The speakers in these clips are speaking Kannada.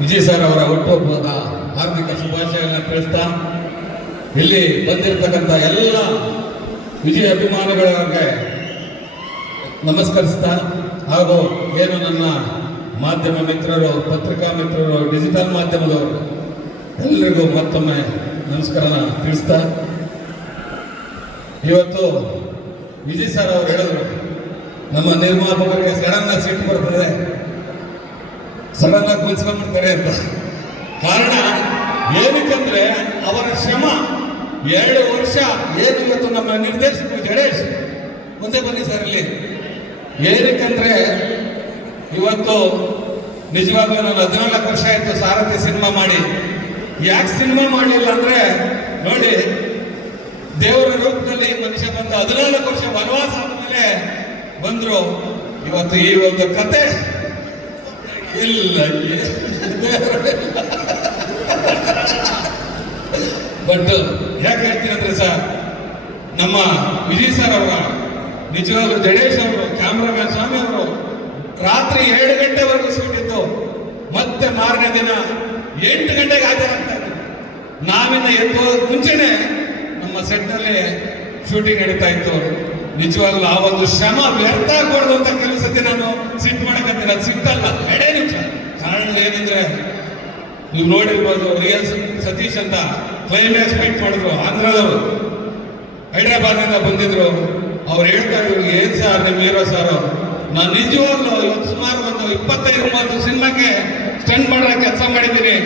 ವಿಜಯ್ ಸರ್ ಅವರ ಹುಟ್ಟುಹಬ್ಬದ ಹಾರ್ದಿಕ ಶುಭಾಶಯಗಳನ್ನು ತಿಳಿಸ್ತಾ ಇಲ್ಲಿ ಬಂದಿರತಕ್ಕಂಥ ಎಲ್ಲ ವಿಜಯ ಅಭಿಮಾನಿಗಳಿಗೆ ನಮಸ್ಕರಿಸ್ತಾ ಹಾಗೂ ಏನು ನನ್ನ ಮಾಧ್ಯಮ ಮಿತ್ರರು, ಪತ್ರಿಕಾ ಮಿತ್ರರು, ಡಿಜಿಟಲ್ ಮಾಧ್ಯಮದವರು ಎಲ್ಲರಿಗೂ ಮತ್ತೊಮ್ಮೆ ನಮಸ್ಕಾರನ ತಿಳಿಸ್ತಾ, ಇವತ್ತು ವಿಜಯ್ ಸರ್ ಅವರು ಹೇಳಿದ್ರು ನಮ್ಮ ನಿರ್ಮಾಪಕರಿಗೆ ಸಡನ್ ಆಗಿ ಸಿಟ್ಟು ಬರ್ತದೆ, ಸಡನ್ ಆಗಿ ಕುಲ್ಸ್ಕೊಂಡ್ಬಿಡ್ತಾರೆ ಅಂತ. ಕಾರಣ ಏನಕ್ಕಂದ್ರೆ ಅವರ ಶ್ರಮ 2 ವರ್ಷ ಏನು ಇವತ್ತು ನಮ್ಮ ನಿರ್ದೇಶಕರು ಜಡೇಶ್ ಮುಂದೆ ಬನ್ನಿ ಸರ್ ಇಲ್ಲಿ. ಏನಕ್ಕಂದ್ರೆ ಇವತ್ತು ನಿಜವಾಗ್ಲೂ ನಾನು 14 ವರ್ಷ ಆಯ್ತು ಸಾರಥಿ ಸಿನಿಮಾ ಮಾಡಿ. ಯಾಕೆ ಸಿನಿಮಾ ಮಾಡಲಿಲ್ಲ ಅಂದ್ರೆ ನೋಡಿ, ದೇವರ ರೂಪದಲ್ಲಿ ಮನುಷ್ಯ ಬಂದ 14 ವರ್ಷ ವನವಾಸ ಆದ್ಮೇಲೆ ಬಂದ್ರು. ಇವತ್ತು ಈ ಒಂದು ಕತೆ ಇಲ್ಲ ಬಟ್ ಯಾಕೆ ಹೇಳ್ತೀನಿ ಅಂದ್ರೆ ಸರ್, ನಮ್ಮ ವಿಜಯ್ ಸರ್ ಅವರ ನಿಜವಾಗ್ಲೂ ಜಡೇಶ್ ಅವರು, ಕ್ಯಾಮ್ರಾಮ್ಯಾನ್ ಸ್ವಾಮಿ ಅವರು ರಾತ್ರಿ 7 ಗಂಟೆವರೆಗೂ ಶೂಟ್ ಇತ್ತು. ಮತ್ತೆ ಮಾರನೇ ದಿನ 8 ಗಂಟೆಗೆ ಹಾಜರಾಗ್ತಾ ಇದ್ರು. ನಾವಿನ್ನ ಎದ್ದು ಮುಂಚೆನೆ ನಮ್ಮ ಸೆಟ್ನಲ್ಲಿ ಶೂಟಿಂಗ್ ನಡೀತಾ ಇತ್ತು. ನಿಜವಾಗ್ಲೂ ಆ ಒಂದು ಶ್ರಮ ವ್ಯರ್ಥ ಆಗಬಾರ್ದು ಅಂತ ಕೆಲವು ಸತಿ ನಾನು ಸಿಟ್ಟು ಮಾಡಕತ್ತೀನಿ. ಅದು ಸಿಟ್ಟಲ್ಲ, 2 ನಿಮಿಷ. ಕಾರಣ ಏನಂದ್ರೆ ನೀವು ನೋಡಿರ್ಬೋದು, ರಿಯಲ್ ಸತೀಶ್ ಅಂತ ಕ್ಲೈಮ್ಯಾಕ್ಸ್ ಮೀಟ್ ಮಾಡಿದ್ರು, ಆಂಧ್ರದವರು, ಹೈದರಾಬಾದ್ನಿಂದ ಬಂದಿದ್ರು. ಅವ್ರು ಹೇಳ್ತಾ ಇದ್ರು, ಏನ್ ಸರ್ ನಿಮ್ಮ ಹೀರೋ ಸರ್, ನಾನು ನಿಜವಾಗ್ಲೂ ಇವತ್ತು ಸುಮಾರು ಒಂದು 25-30 ಸಿನಿಮಾಕ್ಕೆ ಸ್ಟಂಟ್ ಮಾಡೋ ಕೆಲಸ ಮಾಡಿದ್ದೀನಿ,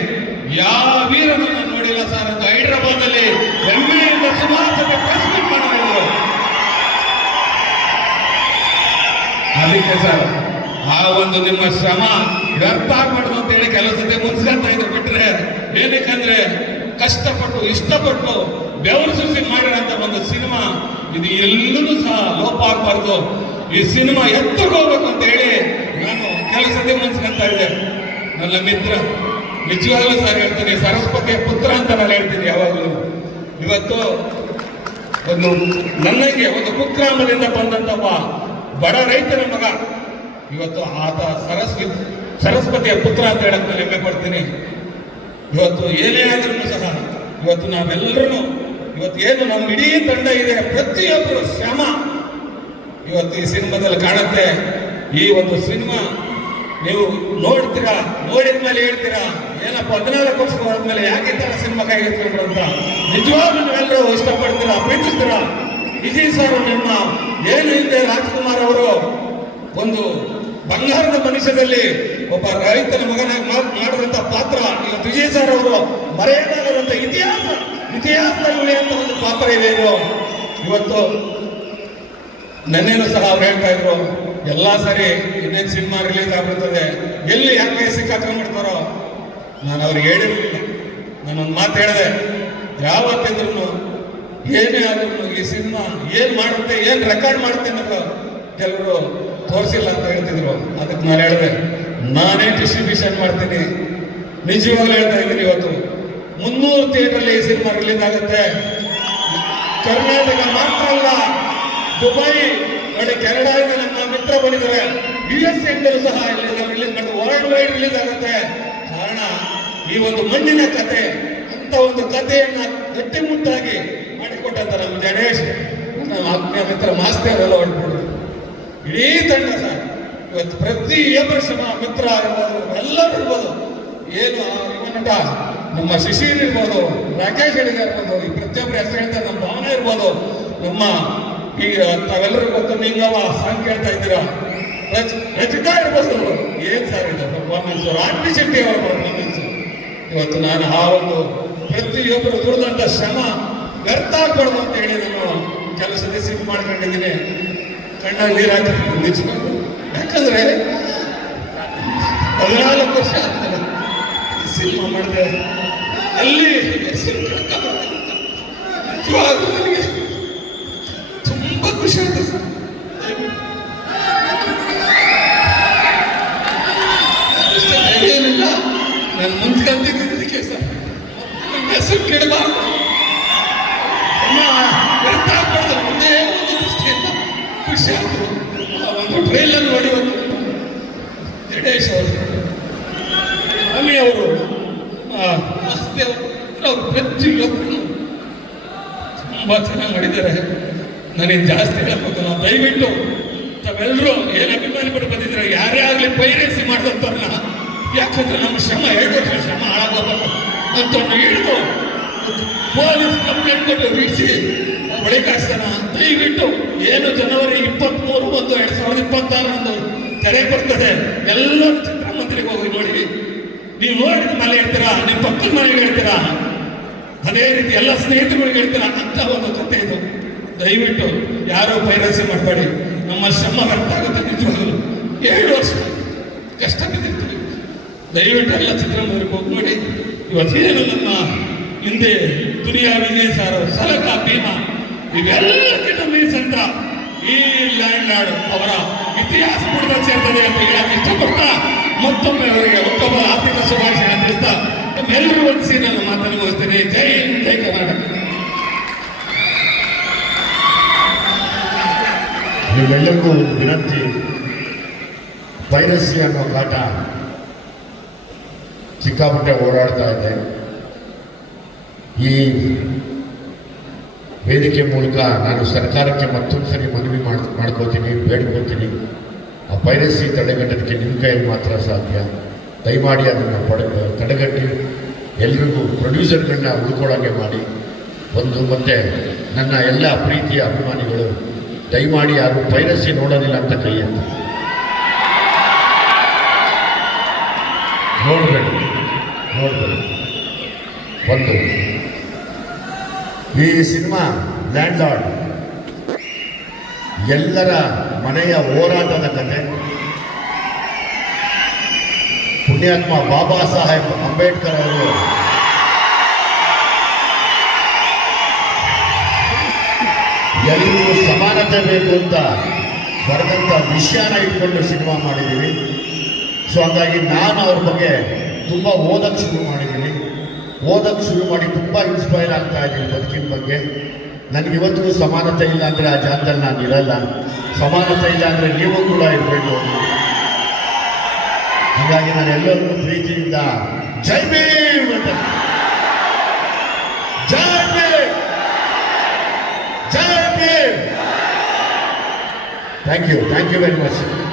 ಯಾವ ವೀರನು ನಾನು ನೋಡಿಲ್ಲ ಸರ್ ಅಂತ ಹೈದರಾಬಾದಲ್ಲಿ ಹೆಮ್ಮೆಯಿಂದ ಸುಮಾರು ಸಭೆ ಪ್ರೆಸ್ ಮೀಟ್ ಮಾಡಿದ್ರು. ಅದಕ್ಕೆ ಸರ್ ಆ ಒಂದು ನಿಮ್ಮ ಶ್ರಮ ವ್ಯರ್ಥ ಆಗ್ಬಾರ್ದು ಅಂತ ಹೇಳಿ ಕೆಲವು ಸತಿ ಮುನ್ಸ್ಕೊಂತ ಇದ್ರು. ಬಿಟ್ರೆ ಏನಕ್ಕಂದ್ರೆ ಕಷ್ಟಪಟ್ಟು ಇಷ್ಟಪಟ್ಟು ಬೆವರು ಸುರಿಸಿ ಮಾಡಿರೋಂಥ ಒಂದು ಸಿನಿಮಾ ಇದು ಎಲ್ಲೂ ಸಹ ಲೋಪ ಆಗಬಾರ್ದು. ಈ ಸಿನಿಮಾ ಎತ್ತಕ್ಕೆ ಹೋಗ್ಬೇಕು ಅಂತ ಹೇಳಿ ನಾನು ಕೆಲವು ಸತಿ ಮುನ್ಸ್ಕೊಂತ ಇದ್ದೆ. ನನ್ನ ಮಿತ್ರ ನಿಜವಾಗ್ಲೂ ಸರ್ ಹೇಳ್ತೀನಿ, ಸರಸ್ವತಿಯ ಪುತ್ರ ಅಂತ ನಾನು ಹೇಳ್ತೀನಿ ಯಾವಾಗಲೂ. ಇವತ್ತು ಒಂದು ನನಗೆ ಒಂದು ಕುಗ್ರಾಮದಿಂದ ಬಂದಂತವ ಬಡ ರೈತನ ಮಗ, ಇವತ್ತು ಆತ ಸರಸ್ವತಿಯ ಪುತ್ರ ಅಂತ ಹೇಳಕ್ ನಾನು ಹೆಮ್ಮೆ ಪಡ್ತೀನಿ. ಇವತ್ತು ಏನೇ ಆದ್ರೂ ಸಹ ಇವತ್ತು ನಾವೆಲ್ಲರೂ ಇವತ್ತು ಏನು ನಮ್ಮ ಇಡೀ ತಂಡ ಇದೆ, ಪ್ರತಿಯೊಬ್ಬರು ಶ್ರಮ ಇವತ್ತು ಈ ಸಿನಿಮಾದಲ್ಲಿ ಕಾಣುತ್ತೆ. ಈ ಒಂದು ಸಿನಿಮಾ ನೀವು ನೋಡ್ತೀರಾ, ನೋಡಿದ ಮೇಲೆ ಹೇಳ್ತೀರಾ ಏನಪ್ಪ 14 ವರ್ಷ ಹೋದ್ಮೇಲೆ ಯಾಕೆ ತರ ಸಿನಿಮಾ ಕೈಗೆತ್ತಿಕೊಂಡ್ರು ಅಂತ. ನಿಜವಾಗ್ಲೂ ನೀವೆಲ್ಲರೂ ಇಷ್ಟಪಡ್ತೀರಾ, ಪ್ರೀತಿಸ್ತೀರಾ. ವಿಜಯ್ ಸರ್ ನಿಮ್ಮ ಏನು ಹಿಂದೆ ರಾಜ್ಕುಮಾರ್ ಅವರು ಒಂದು ಬಂಗಾರದ ಮನುಷ್ಯದಲ್ಲಿ ಒಬ್ಬ ರೈತನ ಮಗನಾಗಿ ಮಾಡಿದಂತ ಪಾತ್ರ, ಇವತ್ತು ವಿಜಯ್ ಸರ್ ಅವರು ಮರೆಯಲಾಗದಂತ ಇತಿಹಾಸದಲ್ಲಿ ಅಂತ ಒಂದು ಪಾತ್ರ ಇದೆ. ಇದು ಇವತ್ತು ನನ್ನೇನು ಸಹ ಅವ್ರು ಹೇಳ್ತಾ ಇದ್ರು, ಎಲ್ಲಾ ಸರಿ ಇನ್ನೇನು ಸಿನಿಮಾ ರಿಲೀಸ್ ಆಗ್ಬಿಡ್ತದೆ, ಎಲ್ಲಿ ಯಾಕೆ ಸಿಕ್ಕಾಕೊಂಡ್ಬಿಡ್ತಾರೋ. ನಾನು ಅವ್ರಿಗೆ ಹೇಳಿರ್ಲಿಲ್ಲ, ನಾನೊಂದು ಮಾತು ಹೇಳಿದೆ, ಯಾವತ್ತಿದ್ರು ಏನೇ ಆದ್ರೂ ಈ ಸಿನಿಮಾ ಏನ್ ಮಾಡುತ್ತೆ, ಏನ್ ರೆಕಾರ್ಡ್ ಮಾಡುತ್ತೆ ಅನ್ನೋದು ಕೆಲವರು ತೋರಿಸಿಲ್ಲ ಅಂತ ಹೇಳ್ತಿದ್ರು. ಅದಕ್ಕೆ ನಾನು ಹೇಳಿದೆ, ನಾನೇ ಡಿಸ್ಟ್ರಿಬ್ಯೂಷನ್ ಮಾಡ್ತೀನಿ. ನಿಜವಾಗ್ಲೂ ಹೇಳ್ತಾ ಇದ್ದೀನಿ, ಇವತ್ತು 300 ಥಿಯೇಟರ್ಲಿ ಈ ಸಿನಿಮಾ ರಿಲೀಸ್ ಆಗುತ್ತೆ. ಕರ್ನಾಟಕ ಮಾತ್ರ ಅಲ್ಲ, ದುಬೈ ನೋಡಿ, ಕೆನಡಾದಿಂದ ನಮ್ಮ ಮಿತ್ರ ಬಂದಿದ್ದಾರೆ, US ಇಂದಲೂ ಸಹ ಇಲ್ಲಿ ರಿಲೀಸ್ ಮಾಡ್ತಾರೆ, ವರ್ಲ್ಡ್ ವೈಡ್ ರಿಲೀಸ್ ಆಗುತ್ತೆ. ಕಾರಣ ಈ ಒಂದು ಮಣ್ಣಿನ ಕತೆ ಅಂತ ಒಂದು ಕಥೆಯನ್ನ ಗಟ್ಟಿಮುಟ್ಟಾಗಿ ಮಾಡಿಕೊಟ್ಟಂತ ನಮ್ಮ ಜಡೇಶ್, ನಮ್ಮ ಆತ್ಮೀಯ ಮಿತ್ರ ಮಾಸ್ಟರ್ ಎಲ್ಲ ಹೊರಟ್ಬಿಡು. ಇಡೀ ತಂಡ ಸರ್ ಇವತ್ತು ಪ್ರತಿಯೊಬ್ಬರು ಶ್ರಮ, ಮಿತ್ರ ಇರ್ಬೋದು, ಎಲ್ಲರೂ ಇರ್ಬೋದು, ಏನು ನಟ ನಮ್ಮ ಶಿಶಿರ್ ಇರ್ಬೋದು, ರಾಕೇಶ್ ಅಡಿಗ ಇರ್ಬೋದು, ಈ ಪ್ರತಿಯೊಬ್ಬರು ಹೆಸರು ಹೇಳ್ತಾರೆ, ನಮ್ಮ ಭಾವನೆ ಇರ್ಬೋದು, ನಮ್ಮ ಈಗ ತಾವೆಲ್ಲರೂ ಗೊತ್ತು ನಿಂಗವ ಸಾಂಗ್ ಕೇಳ್ತಾ ಇದ್ದೀರಾ, ರಚಿತಾ ಇರ್ಬೋದು. ಏನ್ ಸರ್ ಇದು ಪರ್ಫಾರ್ಮೆನ್ಸ್, ರಾಜ್ವಿ ಶೆಟ್ಟಿ ಅವರ ಪರ್ಫಾರ್ಮೆನ್ಸ್. ಇವತ್ತು ನಾನು ಆ ಒಂದು ಪ್ರತಿಯೊಬ್ಬರು ದುಡಿದಂತ ಶ್ರಮ ವ್ಯರ್ಥ ಆಗ್ಬಾರ್ದು ಅಂತ ಹೇಳಿ ನಾನು ಕೆಲಸದ ಸಿಟ್ಟು ಮಾಡ್ಕೊಂಡಿದ್ದೀನಿ. ಕಣ್ಣಾಗಿ ನೀರು ಹಾಕಿ ನಿಜವಾಗ್ಲು, ಯಾಕಂದ್ರೆ 14 ವರ್ಷ ಆದ್ಮೇಲೆ ಸಿನಿಮಾ ಮಾಡಿದೆ, ಅಲ್ಲಿ ನಿಜವಾಗ್ಲೂ ನನಗೆ ತುಂಬಾ ಖುಷಿ ಆಯ್ತು ಸರ್. ಏನಿಲ್ಲ, ನಾನು ಮುಂದ್ಕಂತಿದ್ದಕ್ಕೆ ಸರ್ ನನ್ನ ಹೆಸರು ಕೆಡಬಾರ್ದು, ವ್ಯರ್ಥ ಆಗ್ಬಾರ್ದು, ಒಂದೇ ಒಂದು ದೃಷ್ಟಿಯಿಂದ ಖುಷಿ ಆಯ್ತು. ಒಂದು ಟ್ರೈಲರ್ ನೋಡಿ ಒಂದು ಜಡೇಶ್ ಅವರು ಅವರು ಅವರು ಪ್ರತಿಯೊಬ್ಬರು ತುಂಬಾ ಚೆನ್ನಾಗಿ ಮಾಡಿದ್ದಾರೆ. ನನಗೆ ಜಾಸ್ತಿ ಹೇಳ್ಬೇಕು. ನಾವು ದಯವಿಟ್ಟು ತಾವೆಲ್ಲರೂ ಏನು ಅಭಿಮಾನಿ ಪಟ್ಟು ಬಂದಿದ್ರೆ ಯಾರೇ ಆಗಲಿ ಪೈರೇಸಿ ಮಾಡಿದಂಥವ್ರನ್ನ, ಯಾಕಂದ್ರೆ ನಮ್ಮ ಶ್ರಮ 2 ವರ್ಷ ಶ್ರಮ ಹಾಳಾಗೋಗ್ಬೇಕು ಅಂತ ಹಿಡಿದು ಪೊಲೀಸ್ ಕಂಪ್ಲೇಂಟ್ ಕೊಟ್ಟು ಬಿಡಿಸಿ ಒಳಗಾಗ್ತಾನ. ದಯವಿಟ್ಟು ಏನು ಜನವರಿ 23/1/2026 ತೆರೆ ಬರ್ತದೆ, ಎಲ್ಲರೂ ಚಿತ್ರಮಂದಿರಿಗೆ ಹೋಗಿ ನೋಡಿ. ನೀವು ನೋಡಿದ ಮನೆ ಹೇಳ್ತೀರಾ, ನಿಮ್ಮ ಪಕ್ಕದ ಮನೆಗೆ ಹೇಳ್ತೀರಾ, ಅದೇ ರೀತಿ ಎಲ್ಲ ಸ್ನೇಹಿತರುಗಳಿಗೆ ಹೇಳ್ತೀರಾ ಅಂತ ಒಂದು ಕಥೆ ಇದು. ದಯವಿಟ್ಟು ಯಾರು ಪೈರಸಿ ಮಾಡಬೇಡಿ. ನಮ್ಮ ಶ್ರಮ ವ್ಯರ್ಥ ಆಗುತ್ತೆ. ನಿಜವಾಗಲು 7 ವರ್ಷ ಕಷ್ಟ ಬಿದ್ದಿರ್ತೀವಿ. ದಯವಿಟ್ಟು ಎಲ್ಲ ಚಿತ್ರಮಂದಿರಕ್ಕೆ ಹೋಗಿ ನೋಡಿ. ಇವತ್ತೇನು ನಮ್ಮ ಹಿಂದೆ ದುನಿಯಾ ವಿಜಯ್ ಸಾರು, ಸಲಗ ಭೀಮಾ, ಇವೆಲ್ಲಕ್ಕಿಂತ ಮೀಸಂತ ಈ ಲ್ಯಾಂಡ್ ಲಾರ್ಡ್ ಅವರ ಇತಿಹಾಸ ಕೂಡ ಸೇರ್ತದೆ ಅಂತ ಹೇಳಕ್ಕೆ ಇಷ್ಟಪಡ್ತಾ ಮತ್ತೊಮ್ಮೆ ಅವರಿಗೆ ಒಬ್ಬ ಆರ್ಥಿಕ ಶುಭಾಶಯ ತಿಳಿಸ್ತಾ ಎಲ್ಲರೂ ಒಲಿಸಿ ನನ್ನ ಮಾತನ್ನು ಮುಗಿಸ್ತೇನೆ. ಜೈ ಹಿಂದ್, ಜೈ ಕರ್ನಾಟಕ. ನೀವೆಲ್ಲರಿಗೂ ಒಂದು ವಿನಂತಿ, ಪೈರಸಿ ಅನ್ನೋ ಕಾಟ ಸಿಕ್ಕಾಪಟ್ಟೆ ಓಡಾಡ್ತಾ ಇದೆ. ಈ ವೇದಿಕೆ ಮೂಲಕ ನಾನು ಸರ್ಕಾರಕ್ಕೆ ಮತ್ತೊಂದು ಸರಿ ಮನವಿ ಮಾಡ್ಕೋತೀನಿ, ಬೇಡ್ಕೋತೀನಿ. ಆ ಪೈರಸಿ ತಡೆಗಟ್ಟೋದಕ್ಕೆ ನಿಮ್ಮ ಕೈಯಲ್ಲಿ ಮಾತ್ರ ಸಾಧ್ಯ. ದಯಮಾಡಿ ಅದನ್ನು ತಡೆಗಟ್ಟಿ ಎಲ್ರಿಗೂ ಪ್ರೊಡ್ಯೂಸರ್ಗಳನ್ನ ಉಳ್ಕೊಳ್ಳೋಂಗೆ ಮಾಡಿ. ಮತ್ತು ನನ್ನ ಎಲ್ಲ ಪ್ರೀತಿಯ ಅಭಿಮಾನಿಗಳು ದಯಮಾಡಿ ಯಾರು ಪೈರಸಿ ನೋಡೋದಿಲ್ಲ ಅಂತ ಕೈ ಎತ್ತಿ ನೋಡಬೇಡಿ. ಒಂದು ಈ ಸಿನಿಮಾ ಲ್ಯಾಂಡ್ ಲಾರ್ಡ್ ಎಲ್ಲರ ಮನೆಯ ಹೋರಾಟದ ಕತೆ. ಪುಣ್ಯಾತ್ಮ ಬಾಬಾ ಸಾಹೇಬ್ ಅಂಬೇಡ್ಕರ್ ಅವರು ಎಲ್ಲರಿಗೂ ಸಮಾನತೆ ಬೇಕು ಅಂತ ಬರೆದಂಥ ವಿಷಯನ ಇಟ್ಕೊಂಡು ಸಿನಿಮಾ ಮಾಡಿದ್ದೀವಿ. ಸೊ ಹಾಗಾಗಿ ನಾನು ಅವ್ರ ಬಗ್ಗೆ ತುಂಬ ಓದಕ್ಕೆ ಶುರು ಮಾಡಿ ತುಂಬ ಇನ್ಸ್ಪೈರ್ ಆಗ್ತಾ ಇದ್ದೀನಿ ಬದುಕಿನ ಬಗ್ಗೆ. ನನಗೆ ಇವತ್ತಿಗೂ ಸಮಾನತೆ ಇಲ್ಲ ಅಂದರೆ ಆ ಜಾಗದಲ್ಲಿ ನಾನು ಇರಲ್ಲ. ಸಮಾನತೆ ಇಲ್ಲ ಅಂದರೆ ನೀವು ಕೂಡ ಇರಬೇಕು. ಹಾಗಾಗಿ ನಾನು ಎಲ್ಲರಿಗೂ ಪ್ರೀತಿಯಿಂದ ಜೈ ಭೀಮ್ ಅಂತ, ಜೈ ಭೀಮ್, ಜೈ Bhim. Thank you very much.